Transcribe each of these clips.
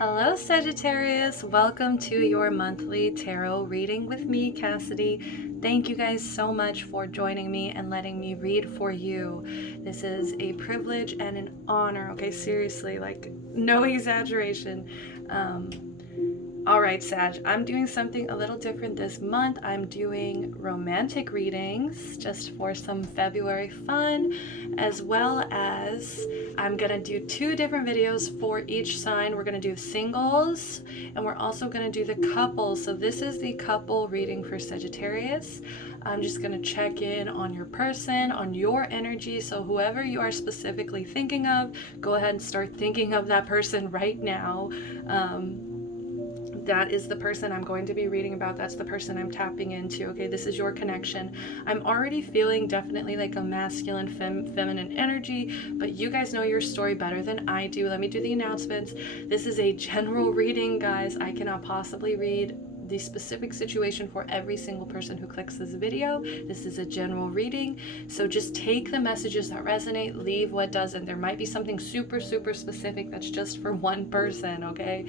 Hello, Sagittarius. Welcome to your monthly tarot reading with me, Cassidy. Thank you guys so much for joining me and letting me read for you. This is a privilege and an honor, okay? Seriously, like, no exaggeration. All right, Sag, I'm doing something a little different this month. I'm doing romantic readings just for some February fun, as well as I'm gonna do two different videos for each sign. We're gonna do singles, and we're also gonna do the couples. So this is the couple reading for Sagittarius. I'm just gonna check in on your person, on your energy. So whoever you are specifically thinking of, go ahead and start thinking of that person right now. That is the person I'm going to be reading about. That's the person I'm tapping into. Okay, this is your connection. I'm already feeling definitely like a masculine, feminine energy, but you guys know your story better than I do. Let me do the announcements. This is a general reading, guys. I cannot possibly read the specific situation for every single person who clicks this video. This is a general reading, so just take the messages that resonate, leave what doesn't. There might be something super specific that's just for one person, okay?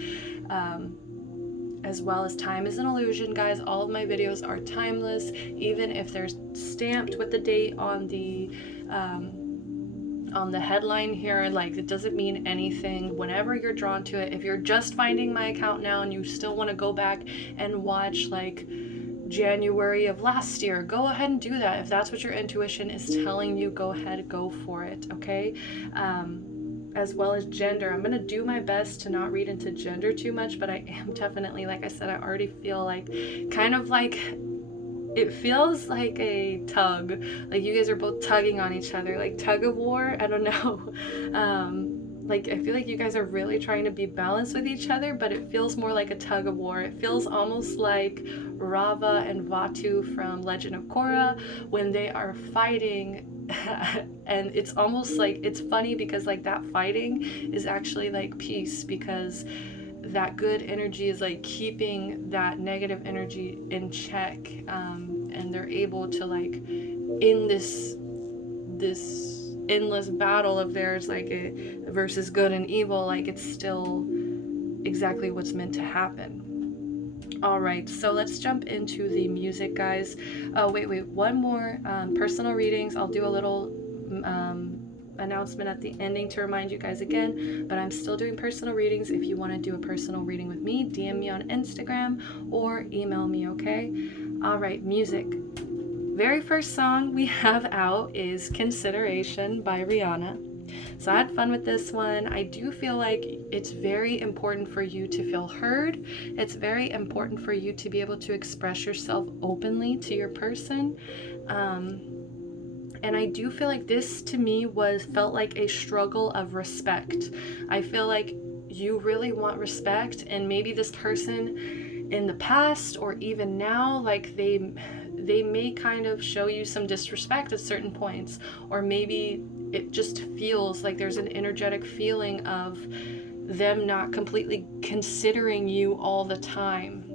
As well as time is an illusion, guys. All of my videos are timeless, even if they're stamped with the date on the headline here. Like, it doesn't mean anything whenever you're drawn to it. If you're just finding my account now and you still want to go back and watch like January of last year, go ahead and do that. If that's what your intuition is telling you, go ahead, go for it, okay? As well as gender. I'm going to do my best to not read into gender too much, but I am definitely, like I said, I already feel like kind of like it feels like a tug. Like you guys are both tugging on each other, like tug of war. I don't know. Like I feel like you guys are really trying to be balanced with each other, but it feels more like a tug of war. It feels almost like Rava and Vatu from Legend of Korra when they are fighting. And it's almost like, it's funny because like that fighting is actually like peace, because that good energy is like keeping that negative energy in check, and they're able to like in this endless battle of theirs, like versus good and evil, like it's still exactly what's meant to happen. All right, so let's jump into the music, guys. Oh, wait, one more. Personal readings. I'll do a little announcement at the ending to remind you guys again, but I'm still doing personal readings. If you want to do a personal reading with me, DM me on Instagram or email me, okay? All right, music. Very first song we have out is Consideration by Rihanna. So I had fun with this one. I do feel like it's very important for you to feel heard. It's very important for you to be able to express yourself openly to your person. And I do feel like this to me felt like a struggle of respect. I feel like you really want respect, and maybe this person in the past or even now, like they may kind of show you some disrespect at certain points, or maybe it just feels like there's an energetic feeling of them not completely considering you all the time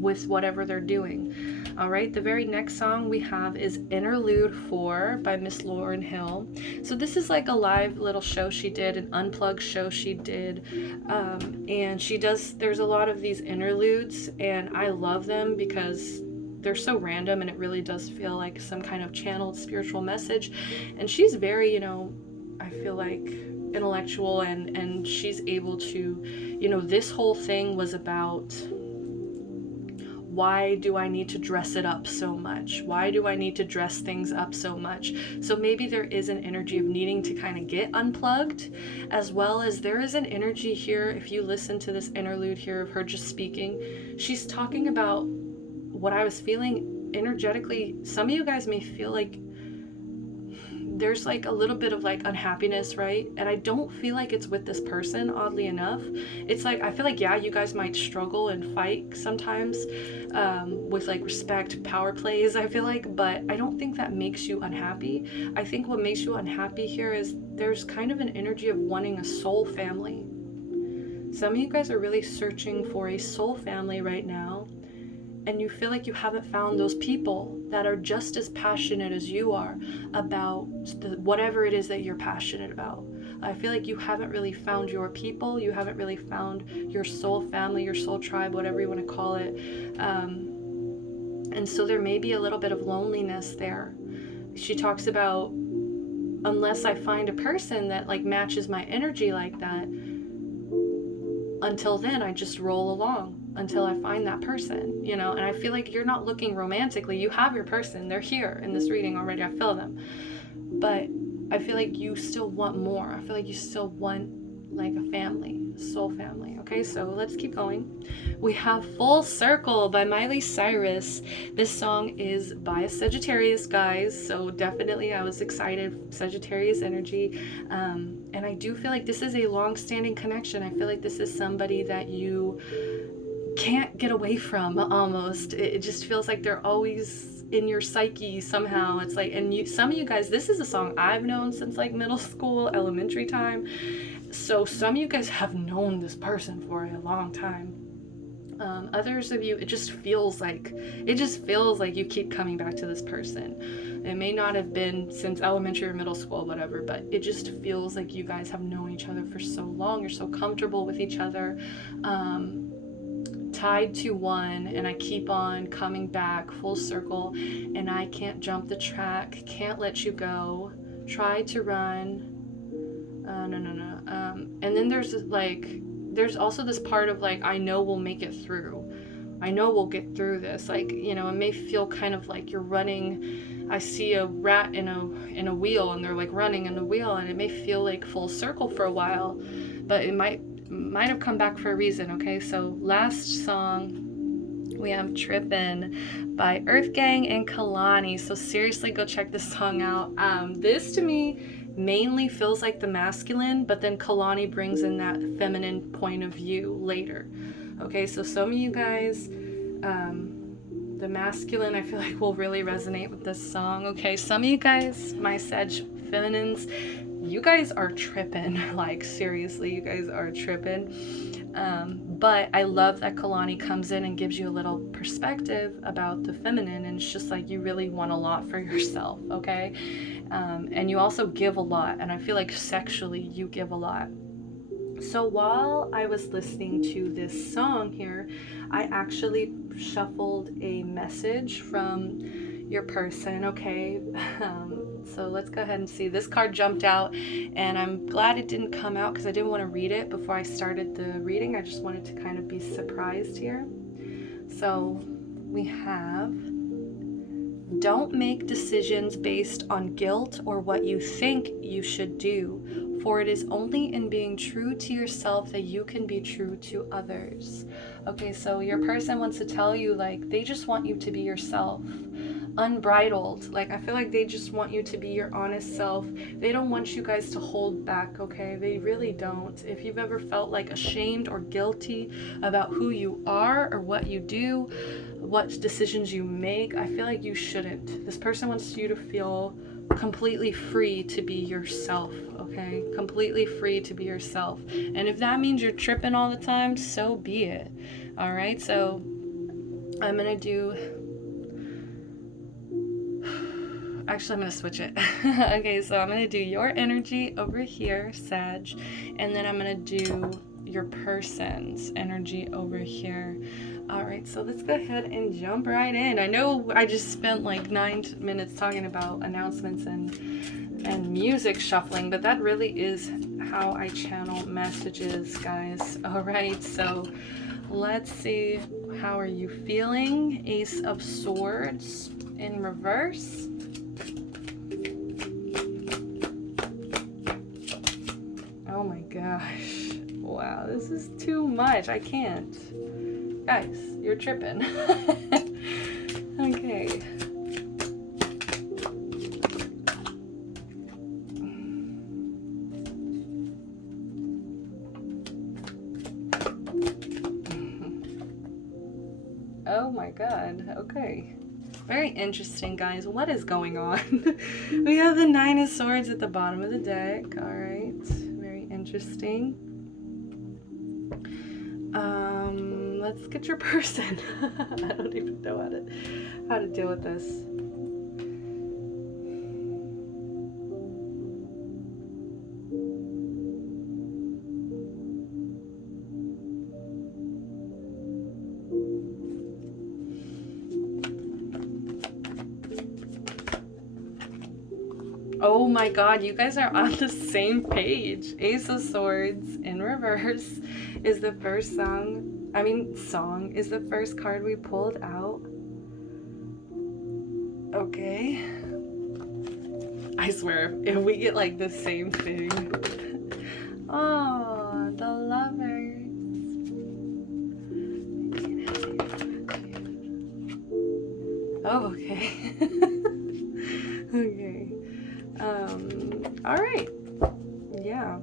with whatever they're doing. All right, the very next song we have is Interlude 4 by Miss Lauryn Hill. So this is like a live little show she did, an unplugged show she did, and there's a lot of these interludes, and I love them because they're so random, and it really does feel like some kind of channeled spiritual message. And she's very, I feel like intellectual, and she's able to, this whole thing was about, why do I need to dress it up so much? Why do I need to dress things up so much? So maybe there is an energy of needing to kind of get unplugged, as well as there is an energy here. If you listen to this interlude here of her just speaking, she's talking about what I was feeling energetically. Some of you guys may feel like there's like a little bit of like unhappiness, right? And I don't feel like it's with this person, oddly enough. It's like, I feel like, yeah, you guys might struggle and fight sometimes with like respect, power plays, I feel like, but I don't think that makes you unhappy. I think what makes you unhappy here is there's kind of an energy of wanting a soul family. Some of you guys are really searching for a soul family right now. and you feel like you haven't found those people that are just as passionate as you are about whatever it is that you're passionate about. I feel like you haven't really found your people. You haven't really found your soul family, your soul tribe, whatever you want to call it. And so there may be a little bit of loneliness there. She talks about, unless I find a person that like matches my energy like that, until then I just roll along until I find that person, you know. And I feel like you're not looking romantically. You have your person. They're here in this reading already. I feel them. But I feel like you still want more. I feel like you still want like a family, soul family. Okay, so let's keep going. We have Full Circle by Miley Cyrus. This song is by a Sagittarius, guys, so definitely I was excited. Sagittarius energy. And I do feel like this is a long-standing connection. I feel like this is somebody that you can't get away from almost. It just feels like they're always in your psyche somehow. It's like, and you, some of you guys, this is a song I've known since like middle school, elementary time. So some of you guys have known this person for a long time. Others of you, it just feels like you keep coming back to this person. It may not have been since elementary or middle school, whatever, but it just feels like you guys have known each other for so long. You're so comfortable with each other, tied to one, and I keep on coming back full circle, and I can't jump the track, can't let you go, try to run. And then there's also this part of like, I know we'll make it through. I know we'll get through this. Like, you know, it may feel kind of like you're running. I see a rat in a wheel, and they're like running in the wheel, and it may feel like full circle for a while, but it might have come back for a reason. Okay, so last song we have Trippin' by Earth Gang and Kalani. So seriously, go check this song out. This to me mainly feels like the masculine, but then Kalani brings in that feminine point of view later. Okay, so some of you guys, the masculine, I feel like will really resonate with this song. Okay, some of you guys, my Sag feminines, you guys are tripping. Like seriously, you guys are tripping. But I love that Kalani comes in and gives you a little perspective about the feminine, and it's just like you really want a lot for yourself, okay? And you also give a lot, and I feel like sexually you give a lot. So while I was listening to this song here, I actually shuffled a message from your person, okay? So let's go ahead and see. This card jumped out, and I'm glad it didn't come out because I didn't want to read it before I started the reading. I just wanted to kind of be surprised here. So we have, don't make decisions based on guilt or what you think you should do, for it is only in being true to yourself that you can be true to others. Okay, so your person wants to tell you, like, they just want you to be yourself, unbridled. Like, I feel like they just want you to be your honest self. They don't want you guys to hold back, okay? They really don't. If you've ever felt like ashamed or guilty about who you are or what you do, what decisions you make, I feel like you shouldn't. This person wants you to feel completely free to be yourself, okay? Completely free to be yourself. And if that means you're tripping all the time, so be it. All right, so I'm gonna do, actually I'm gonna switch it. Okay, so I'm gonna do your energy over here, Sag, and then I'm gonna do your person's energy over here. All right, so let's go ahead and jump right in. I know I just spent like 9 minutes talking about announcements and music shuffling, but that really is how I channel messages, guys. All right, so let's see, how are you feeling? Ace of Swords in reverse. Oh my gosh. Wow, this is too much. I can't. Guys, you're tripping. Okay. Oh my god. Okay. Very interesting, guys. What is going on? We have the Nine of Swords at the bottom of the deck. All right. Very interesting. Let's get your person. I don't even know how to deal with this. Oh my god, you guys are on the same page. Ace of Swords in reverse is the first song is the first card we pulled out. Okay. I swear, if we get like the same thing. Oh, the lovers. Oh, okay. Okay. All right. Yeah.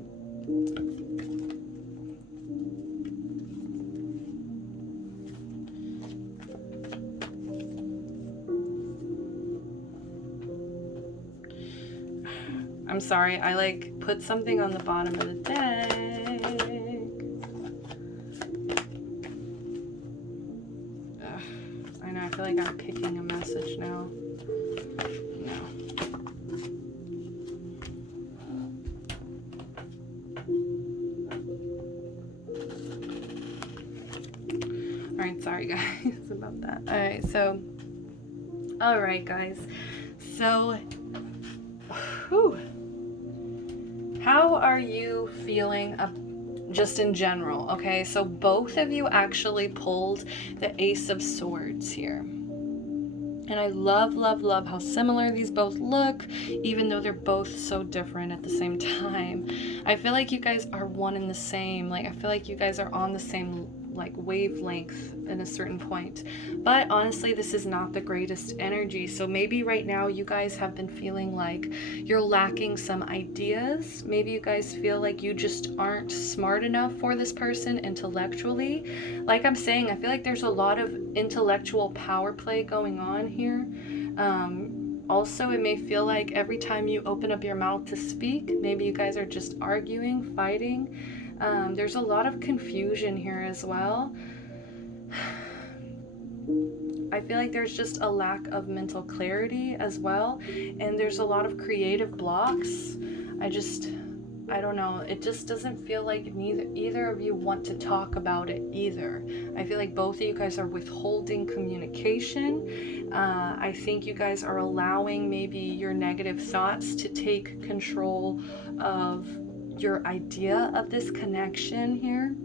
I'm sorry, I like put something on the bottom of the deck. Ugh, I know, I feel like I'm picking a message now. No. Alright, sorry guys about that. Alright guys. So, whew. How are you feeling just in general? Okay, so both of you actually pulled the Ace of Swords here. And I love, love, love how similar these both look, even though they're both so different at the same time. I feel like you guys are one and the same. Like, I feel like you guys are on the same like wavelength in a certain point. But honestly, this is not the greatest energy. So maybe right now you guys have been feeling like you're lacking some ideas. Maybe you guys feel like you just aren't smart enough for this person intellectually. Like I'm saying, I feel like there's a lot of intellectual power play going on here. Also, it may feel like every time you open up your mouth to speak, maybe you guys are just arguing, fighting. There's a lot of confusion here as well. I feel like there's just a lack of mental clarity as well. And there's a lot of creative blocks. I don't know. It just doesn't feel like either of you want to talk about it either. I feel like both of you guys are withholding communication. I think you guys are allowing maybe your negative thoughts to take control of your idea of this connection here.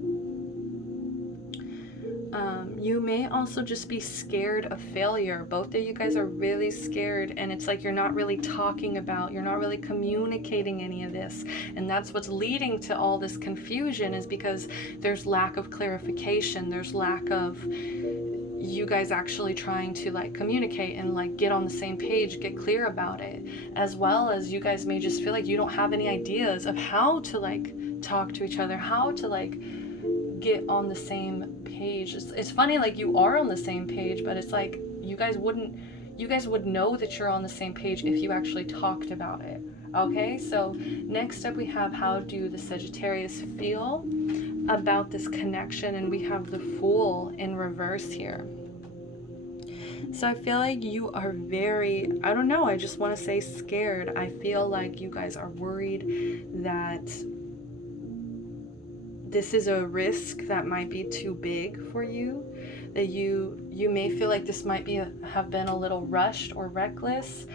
You may also just be scared of failure. Both of you guys are really scared, and it's like you're not really you're not really communicating any of this. And that's what's leading to all this confusion, is because there's lack of clarification. There's lack of you guys actually trying to like communicate and like get on the same page, get clear about it, as well as you guys may just feel like you don't have any ideas of how to like talk to each other, how to like get on the same page. It's funny, like you are on the same page, but it's like you guys would know that you're on the same page if you actually talked about it. Okay, so next up we have, how do the Sagittarius feel about this connection? And we have the Fool in reverse here. So I feel like you are very, I don't know, I just want to say scared. I feel like you guys are worried that this is a risk that might be too big for you, that you may feel like this might have been a little rushed or reckless.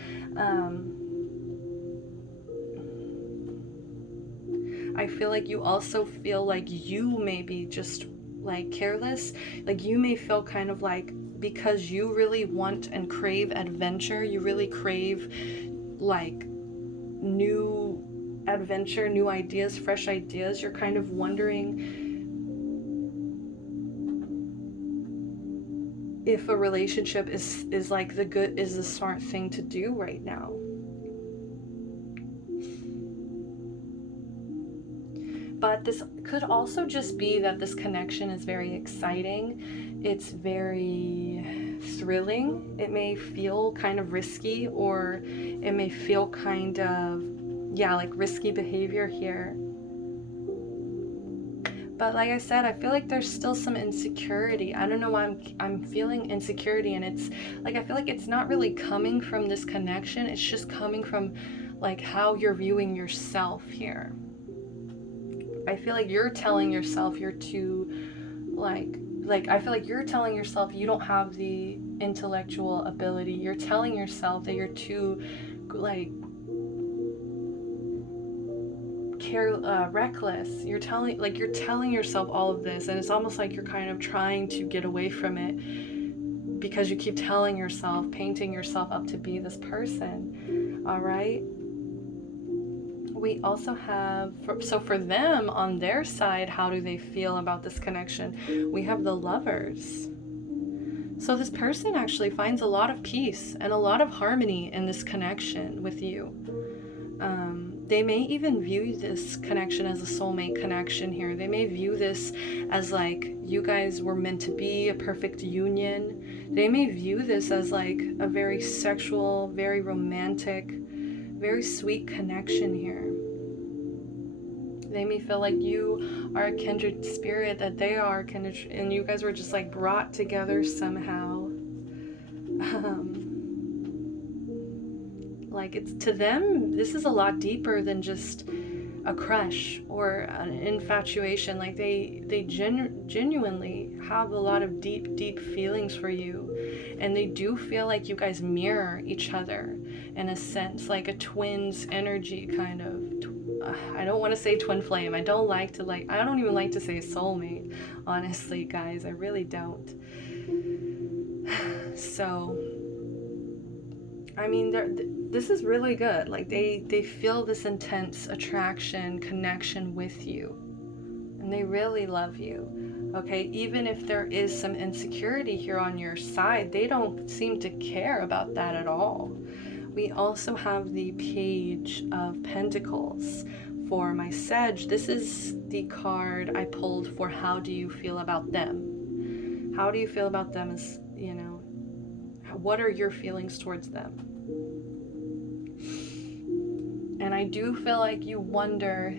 I feel like you also feel like you may be just like careless. Like you may feel kind of like, because you really want and crave adventure, you really crave like new adventure, new ideas, fresh ideas, you're kind of wondering if a relationship is like the smart thing to do right now. But this could also just be that this connection is very exciting. It's very thrilling. It may feel kind of risky, or it may feel kind of, yeah, like risky behavior here. But like I said, I feel like there's still some insecurity. I don't know why I'm feeling insecurity, and it's like I feel like it's not really coming from this connection. It's just coming from like how you're viewing yourself here. I feel like you're telling yourself you're too like I feel like you're telling yourself you don't have the intellectual ability. You're telling yourself that you're too like reckless. You're telling yourself all of this, and it's almost like you're kind of trying to get away from it because you keep telling yourself, painting yourself up to be this person. All right. We also have, so for them on their side, how do they feel about this connection? We have the Lovers. So this person actually finds a lot of peace and a lot of harmony in this connection with you. They may even view this connection as a soulmate connection here. They may view this as like you guys were meant to be, a perfect union. They may view this as like a very sexual, very romantic, very sweet connection here. They may feel like you are a kindred spirit, that they are kindred, and you guys were just like brought together somehow. Like it's to them, this is a lot deeper than just a crush or an infatuation. Like they genuinely have a lot of deep feelings for you, and they do feel like you guys mirror each other in a sense, like a twin's energy kind of. I don't want to say twin flame. I don't even like to say soulmate, honestly, guys. I really don't. So I mean, this is really good. Like they feel this intense attraction, connection with you, and they really love you. Okay, even if there is some insecurity here on your side, they don't seem to care about that at all. We also have the Page of Pentacles for my Sag. This is the card I pulled for how do you feel about them? How do you feel about them is, what are your feelings towards them? And I do feel like you wonder,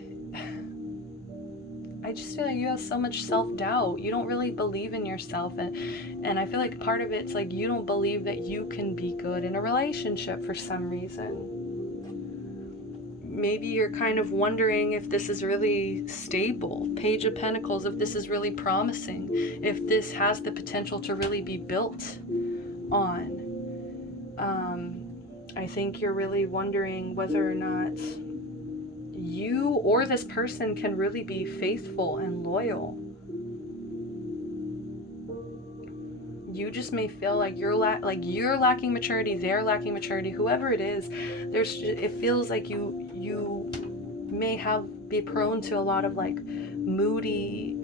I just feel like you have so much self-doubt. You don't really believe in yourself. And I feel like part of it's like you don't believe that you can be good in a relationship for some reason. Maybe you're kind of wondering if this is really stable. Page of Pentacles, if this is really promising. If this has the potential to really be built on. I think you're really wondering whether or not you or this person can really be faithful and loyal. You just may feel like you're lacking maturity, they're lacking maturity, whoever it is. It feels like you may be prone to a lot of like moody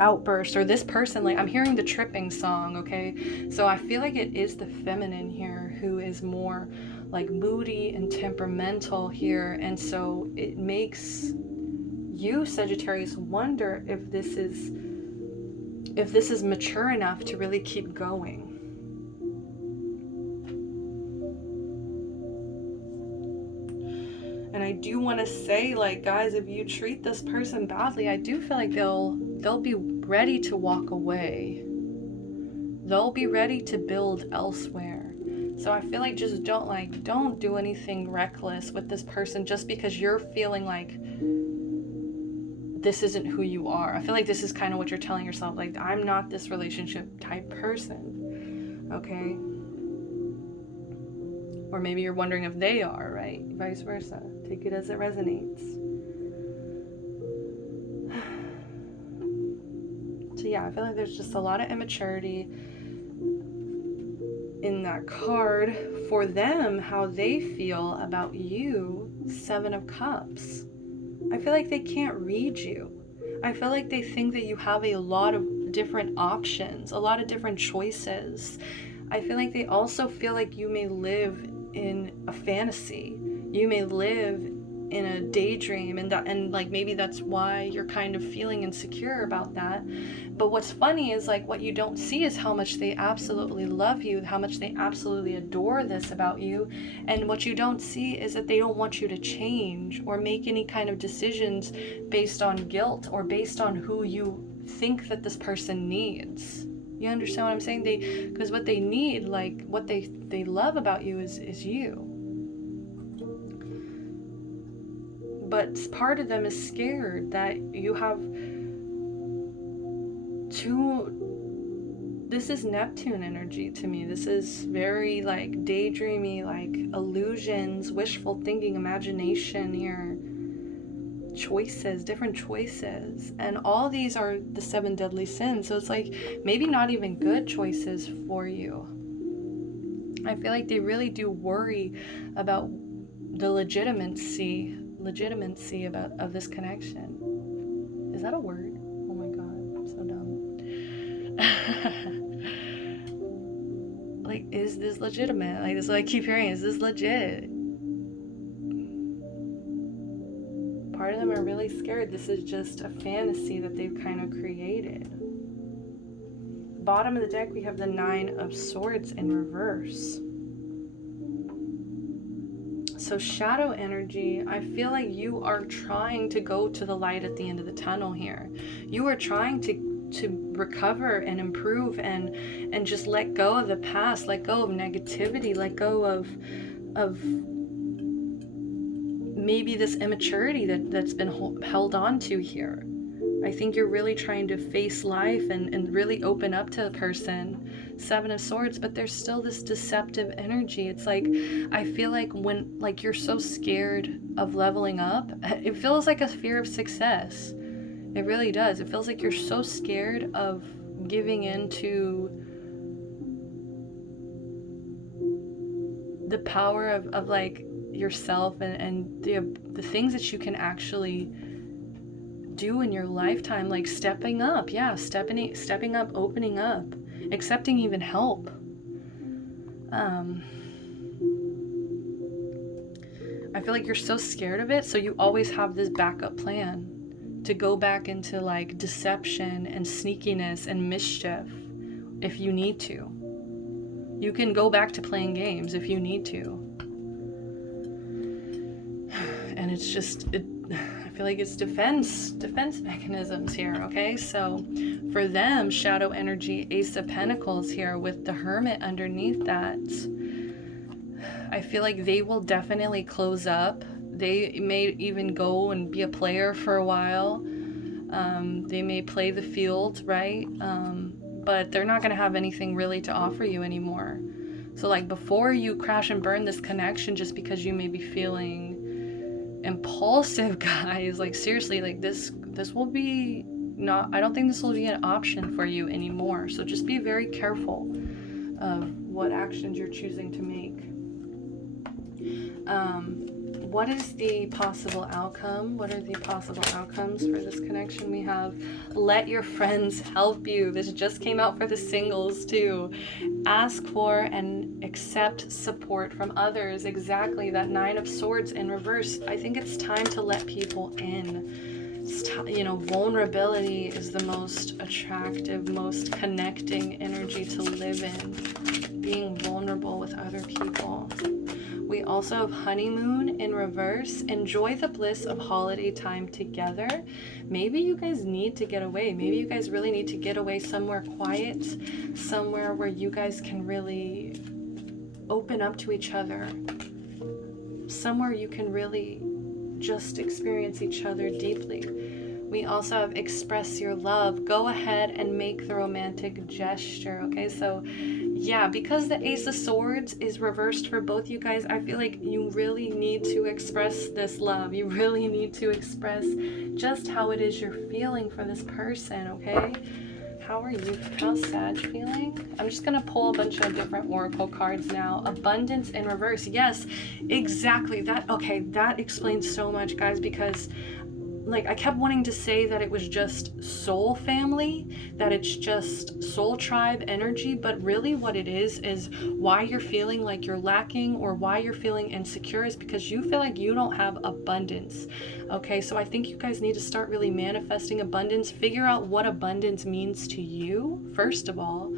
outbursts, or this person, like I'm hearing the tripping song, okay? So I feel like it is the feminine here who is more like moody and temperamental here, and so it makes you, Sagittarius, wonder if this is mature enough to really keep going. And I do want to say, like, guys, if you treat this person badly, I do feel like they'll be ready to walk away. They'll be ready to build elsewhere. So I feel like just don't do anything reckless with this person just because you're feeling like this isn't who you are. I feel like this is kind of what you're telling yourself, like, I'm not this relationship type person, okay? Or maybe you're wondering if they are, right? Vice versa. Take it as it resonates. So yeah, I feel like there's just a lot of immaturity in that card. For them, how they feel about you, Seven of Cups. I feel like they can't read you. I feel like they think that you have a lot of different options, a lot of different choices. I feel like they also feel like you may live in a fantasy. You may live in a daydream, and like maybe that's why you're kind of feeling insecure about that. But what's funny is like what you don't see is how much they absolutely love you, how much they absolutely adore this about you. And what you don't see is that they don't want you to change or make any kind of decisions based on guilt or based on who you think that this person needs. You understand what I'm saying? Because what they need, like what they love about you is you. But part of them is scared that you have this is Neptune energy to me. This is very like daydreamy, like illusions, wishful thinking, imagination here. Choices, different choices. And all these are the 7 deadly sins. So it's like maybe not even good choices for you. I feel like they really do worry about the legitimacy of this connection. Is that a word? Oh my god, I'm so dumb. Like, is this legitimate? Like, this is what I keep hearing. Is this legit? Part of them are really scared. This is just a fantasy that they've kind of created. Bottom of the deck, we have the 9 of Swords in reverse. So shadow energy, I feel like you are trying to go to the light at the end of the tunnel here. You are trying to recover and improve and just let go of the past, let go of negativity, let go of maybe this immaturity that's been held on to here. I think you're really trying to face life and really open up to the person. 7 of Swords, but there's still this deceptive energy. It's like, I feel like when, like, you're so scared of leveling up, it feels like a fear of success. It really does. It feels like you're so scared of giving into the power of like yourself and the things that you can actually do in your lifetime, like stepping up, stepping up, opening up, accepting even help. I feel like you're so scared of it, so you always have this backup plan to go back into like deception and sneakiness and mischief if you need to. You can go back to playing games if you need to. And it's just, I feel like it's defense mechanisms here, okay? So for them, shadow energy, Ace of Pentacles here with the Hermit underneath that. I feel like they will definitely close up. They may even go and be a player for a while. They may play the field, right? But they're not going to have anything really to offer you anymore. So like before you crash and burn this connection just because you may be feeling impulsive, guys, like seriously, like this will be not, I don't think this will be an option for you anymore. So just be very careful of what actions you're choosing to make. What is the possible outcome? What are the possible outcomes for this connection? We have let your friends help you. This just came out for the singles too. Ask for and accept support from others. Exactly, that 9 of Swords in reverse. I think it's time to let people in. It's vulnerability is the most attractive, most connecting energy to live in. Being vulnerable with other people. We also have honeymoon in reverse. Enjoy the bliss of holiday time together. Maybe you guys need to get away. Maybe you guys really need to get away somewhere quiet, somewhere where you guys can really open up to each other. Somewhere you can really just experience each other deeply. We also have express your love. Go ahead and make the romantic gesture, okay? So yeah, because the Ace of Swords is reversed for both you guys, I feel like you really need to express this love. You really need to express just how it is you're feeling for this person, okay? How's Sag feeling? I'm just gonna pull a bunch of different oracle cards now. Abundance in reverse. Yes, exactly. That explains so much, guys, because like, I kept wanting to say that it was just soul family, that it's just soul tribe energy, but really what it is why you're feeling like you're lacking or why you're feeling insecure is because you feel like you don't have abundance. Okay, so I think you guys need to start really manifesting abundance. Figure out what abundance means to you, first of all,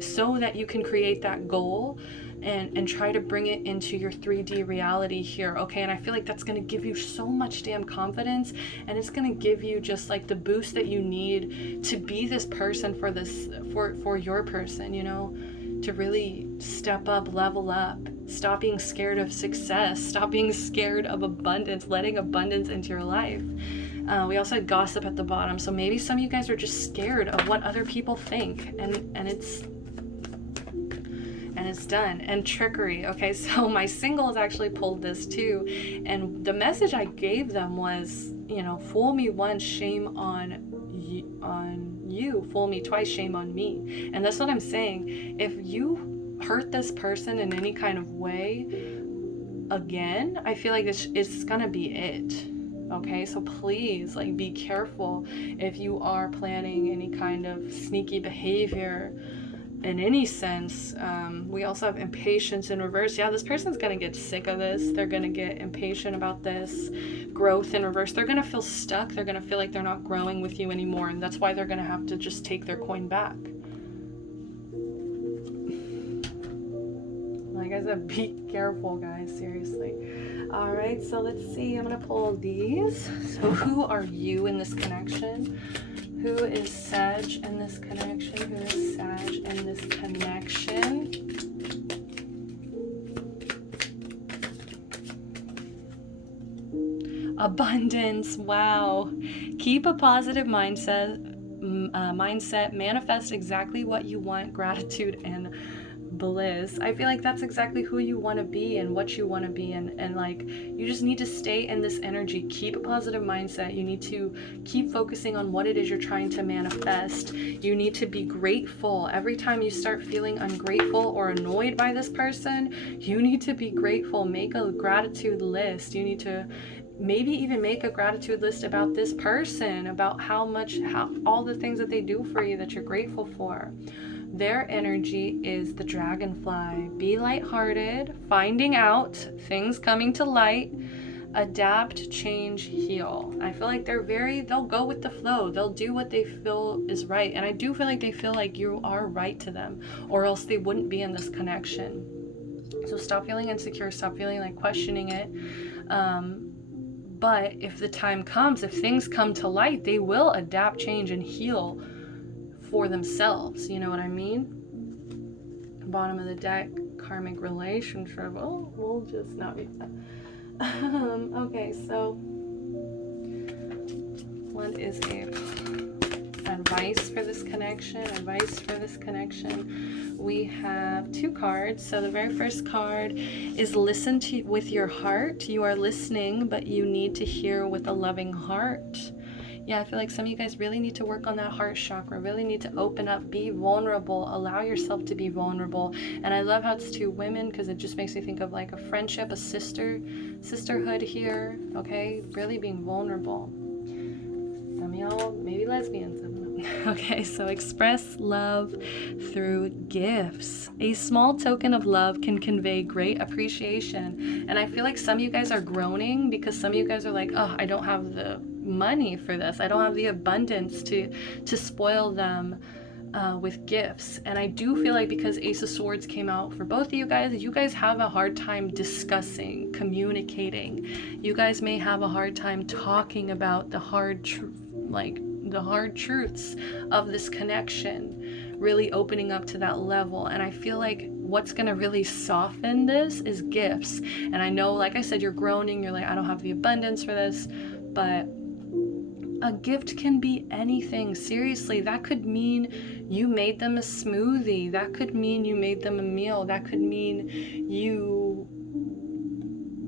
so that you can create that goal and try to bring it into your 3D reality here, okay? And I feel like that's going to give you so much damn confidence, and it's going to give you just like the boost that you need to be this person for your person, you know, to really step up, level up, stop being scared of success, stop being scared of abundance, letting abundance into your life. We also had gossip at the bottom, so maybe some of you guys are just scared of what other people think, and it's done. And trickery. Okay, so my singles actually pulled this too, and the message I gave them was, you know, fool me once, shame on you. Fool me twice, shame on me. And that's what I'm saying. If you hurt this person in any kind of way again, I feel like it's gonna be it. Okay, so please, like, be careful if you are planning any kind of sneaky behavior in any sense. We also have impatience in reverse. Yeah, this person's gonna get sick of this. They're gonna get impatient about this. Growth in reverse. They're gonna feel stuck. They're gonna feel like they're not growing with you anymore, and that's why they're gonna have to just take their coin back. Like I said, be careful, guys, seriously. All right, so let's see. I'm gonna pull these. So who are you in this connection? Who is Sag in this connection? Who is Sag in this connection? Abundance. Wow. Keep a positive mindset. Manifest exactly what you want. Gratitude and bliss. I feel like that's exactly who you want to be and what you want to be, and like, you just need to stay in this energy. Keep a positive mindset. You need to keep focusing on what it is you're trying to manifest. You need to be grateful. Every time you start feeling ungrateful or annoyed by this person, you need to be grateful. Make a gratitude list. You need to maybe even make a gratitude list about this person, about how all the things that they do for you that you're grateful for. Their energy is the dragonfly. Be lighthearted, finding out things coming to light, adapt, change, heal. I feel like they'll go with the flow. They'll do what they feel is right. And I do feel like they feel like you are right to them, or else they wouldn't be in this connection. So stop feeling insecure, stop feeling like questioning it. But if the time comes, if things come to light, they will adapt, change, and heal for themselves. You know what I mean? Bottom of the deck, karmic relationship. Oh, we'll just not read that. Okay, so what is advice for this connection? We have two cards. So the very first card is listen to with your heart. You are listening, but you need to hear with a loving heart. Yeah, I feel like some of you guys really need to work on that heart chakra, really need to open up, be vulnerable, allow yourself to be vulnerable. And I love how it's two women, because it just makes me think of like a friendship, a sisterhood here, okay? Really being vulnerable. Some of y'all, maybe lesbians. Okay, so express love through gifts. A small token of love can convey great appreciation. And I feel like some of you guys are groaning because some of you guys are like, oh, I don't have the money for this. I don't have the abundance to spoil them with gifts. And I do feel like because Ace of Swords came out for both of you guys have a hard time discussing, communicating. You guys may have a hard time talking about the hard truths of this connection, really opening up to that level. And I feel like what's going to really soften this is gifts. And I know, like I said, you're groaning, you're like, I don't have the abundance for this, but a gift can be anything. Seriously, that could mean you made them a smoothie. That could mean you made them a meal. That could mean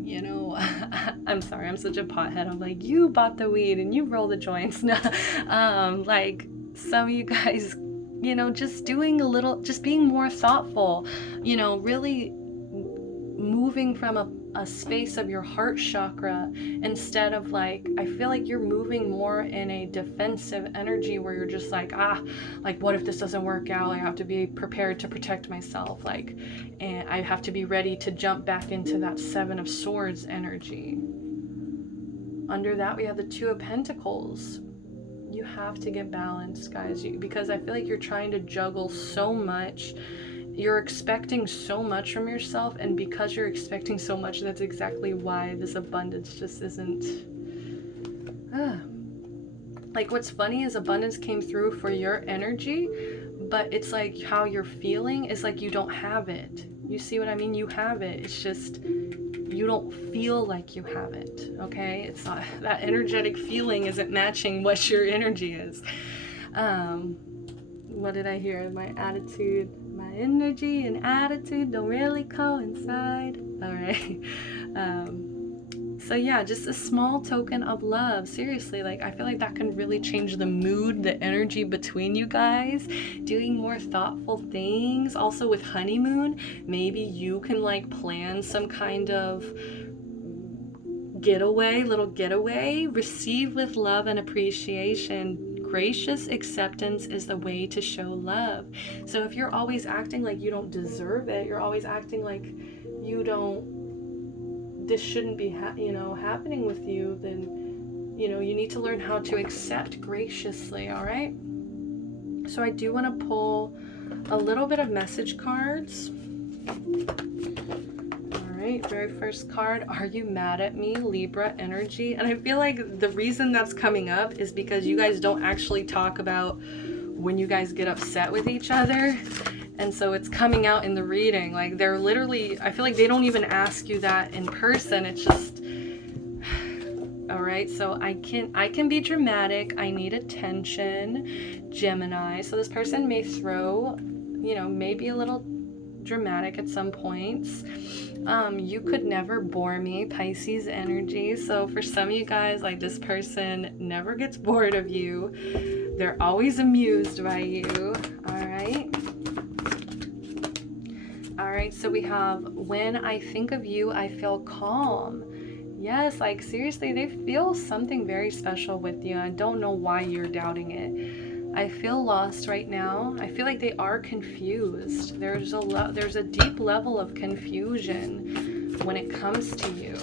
you know, I'm sorry, I'm such a pothead. I'm like, you bought the weed and you roll the joints. Like some of you guys, you know, just being more thoughtful, you know, really moving from a a space of your heart chakra, instead of like, I feel like you're moving more in a defensive energy where you're just like, like what if this doesn't work out? I have to be prepared to protect myself, like, and I have to be ready to jump back into that Seven of Swords energy. Under that, we have the Two of Pentacles. You have to get balanced, guys, because I feel like you're trying to juggle so much. You're expecting so much from yourself, and because you're expecting so much, that's exactly why this abundance just isn't... Like, what's funny is abundance came through for your energy, but it's like how you're feeling is like you don't have it. You see what I mean? You have it. It's just you don't feel like you have it, okay? It's not, that energetic feeling isn't matching what your energy is. What did I hear? My attitude, my energy and attitude don't really coincide. All right. So yeah, just a small token of love. Seriously, like, I feel like that can really change the mood, the energy between you guys. Doing more thoughtful things. Also with honeymoon, maybe you can like plan some kind of little getaway. Receive with love and appreciation. Gracious acceptance is the way to show love. So if you're always acting like you don't deserve it, you're always acting like you don't, this shouldn't be happening with you, then you need to learn how to accept graciously. All right, so I do want to pull a little bit of message cards. Very first card, are you mad at me? Libra energy. And I feel like the reason that's coming up is because you guys don't actually talk about when you guys get upset with each other, and so it's coming out in the reading. Like, they're literally, I feel like they don't even ask you that in person. It's just all right. So I can be dramatic. I need attention, Gemini. So this person may throw maybe a little dramatic at some points. You could never bore me, Pisces energy. So for some of you guys, like, this person never gets bored of you. They're always amused by you. All right, so we have, when I think of you, I feel calm. Yes, like, seriously, they feel something very special with you. I don't know why you're doubting it. I feel lost right now. I feel like they are confused. There's a deep level of confusion when it comes to you.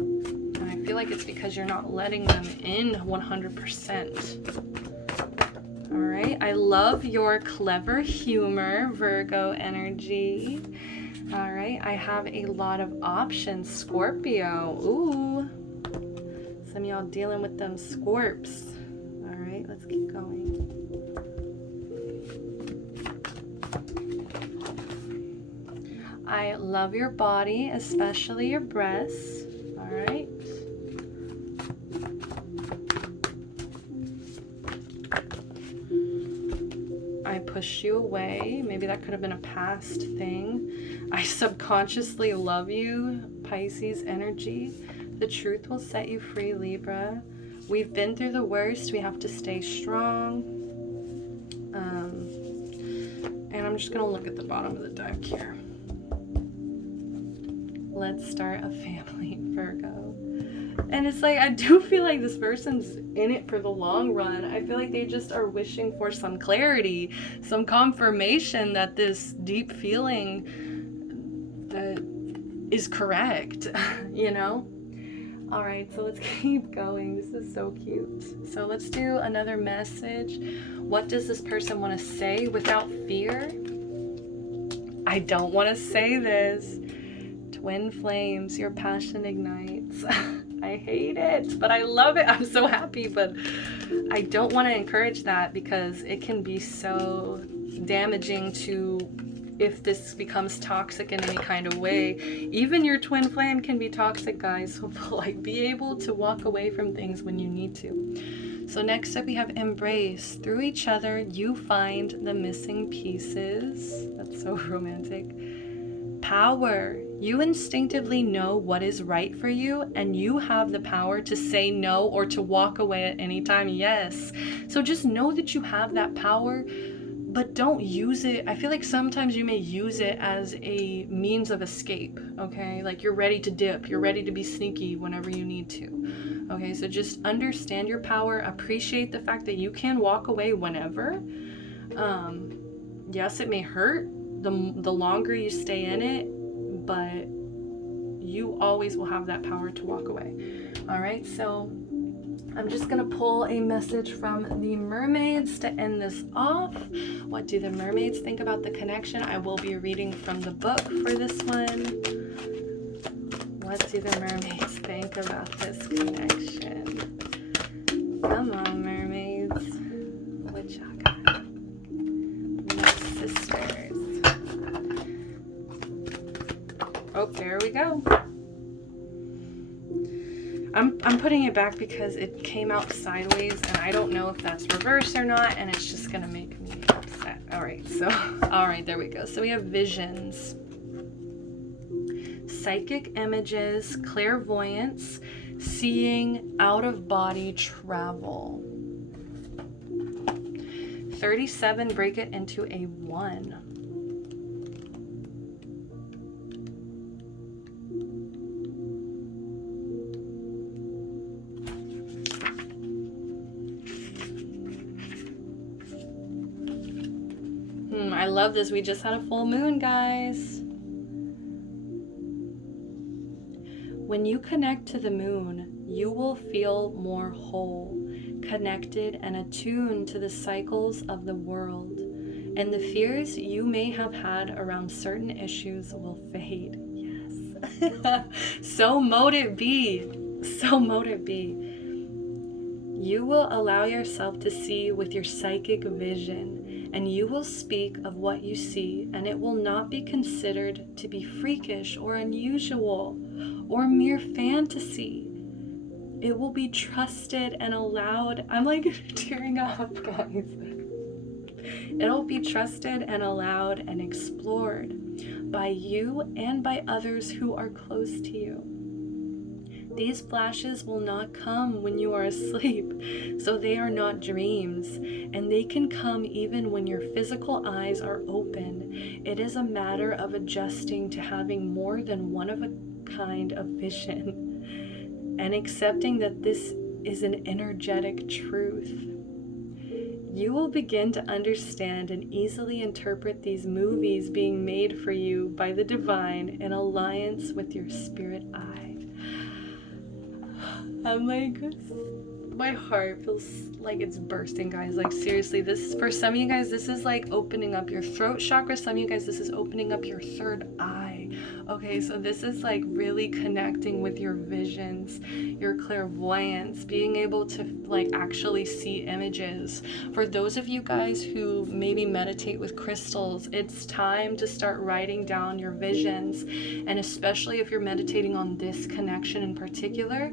And I feel like it's because you're not letting them in 100%. All right. I love your clever humor, Virgo energy. All right. I have a lot of options, Scorpio. Ooh. Some of y'all dealing with them scorps. All right, let's keep going. I love your body, especially your breasts. All right. I push you away. Maybe that could have been a past thing. I subconsciously love you, Pisces energy. The truth will set you free, Libra. We've been through the worst. We have to stay strong. And I'm just going to look at the bottom of the deck here. Let's start a family, Virgo. And it's like, I do feel like this person's in it for the long run. I feel like they just are wishing for some clarity, some confirmation that this deep feeling that is correct, All right, so let's keep going. This is so cute. So let's do another message. What does this person want to say without fear? I don't want to say this. Twin flames, your passion ignites. I hate it, but I love it. I'm so happy, but I don't want to encourage that because it can be so damaging to, if this becomes toxic in any kind of way. Even your twin flame can be toxic, guys. So like, be able to walk away from things when you need to. So next up we have embrace. Through each other you find the missing pieces. That's so romantic. Power. You instinctively know what is right for you, and you have the power to say no or to walk away at any time. Yes. So just know that you have that power. but don't use it. I feel like sometimes you may use it as a means of escape, okay? Like you're ready to dip, you're ready to be sneaky whenever you need to, okay? So just understand your power, appreciate the fact that you can walk away whenever. Yes, it may hurt the longer you stay in it, but you always will have that power to walk away. All right, so I'm just gonna pull a message from the mermaids to end this off. What do the mermaids think about the connection? I will be reading from the book for this one. What do the mermaids think about this connection? Come on, mermaids. What y'all got? My sisters. Oh, there we go. I'm putting it back because it came out sideways and I don't know if that's reversed or not, and it's just gonna make me upset. All right, there we go. So we have visions, psychic images, clairvoyance, seeing, out of body travel. 37, break it into a 1. I love this. We just had a full moon, guys. When you connect to the moon, you will feel more whole, connected, and attuned to the cycles of the world. And the fears you may have had around certain issues will fade. Yes. So mote it be. So mote it be. You will allow yourself to see with your psychic vision, and you will speak of what you see, and it will not be considered to be freakish or unusual or mere fantasy. It will be trusted and allowed. I'm like tearing up, guys. It'll be trusted and allowed and explored by you and by others who are close to you. These flashes will not come when you are asleep, so they are not dreams, and they can come even when your physical eyes are open. It is a matter of adjusting to having more than one of a kind of vision, and accepting that this is an energetic truth. You will begin to understand and easily interpret these movies being made for you by the divine in alliance with your spirit eye. I'm like, my heart feels like it's bursting, guys. Like seriously, this, for some of you guys, this is like opening up your throat chakra. Some of you guys, this is opening up your third eye. Okay, so this is like really connecting with your visions, your clairvoyance, being able to like actually see images. For those of you guys who maybe meditate with crystals, it's time to start writing down your visions. And especially if you're meditating on this connection in particular,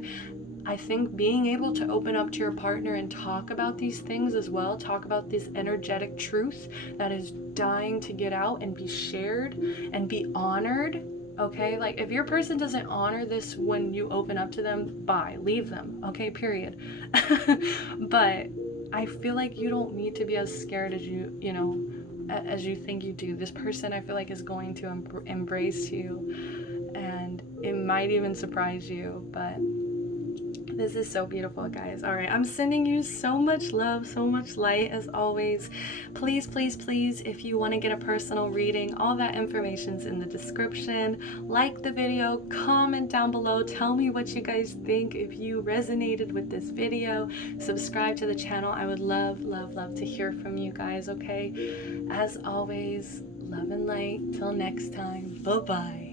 I think being able to open up to your partner and talk about these things as well, talk about this energetic truth that is dying to get out and be shared and be honored, okay? Like if your person doesn't honor this when you open up to them, bye, leave them, okay, period. But I feel like you don't need to be as scared as as you think you do. This person, I feel like, is going to embrace you, and it might even surprise you, but this is so beautiful, guys. All right, I'm sending you so much love, so much light as always. Please, please, please, if you want to get a personal reading, all that information's in the description. Like the video, comment down below, tell me what you guys think. If you resonated with this video, subscribe to the channel. I would love, love, love to hear from you guys, okay? As always, love and light. Till next time, bye-bye.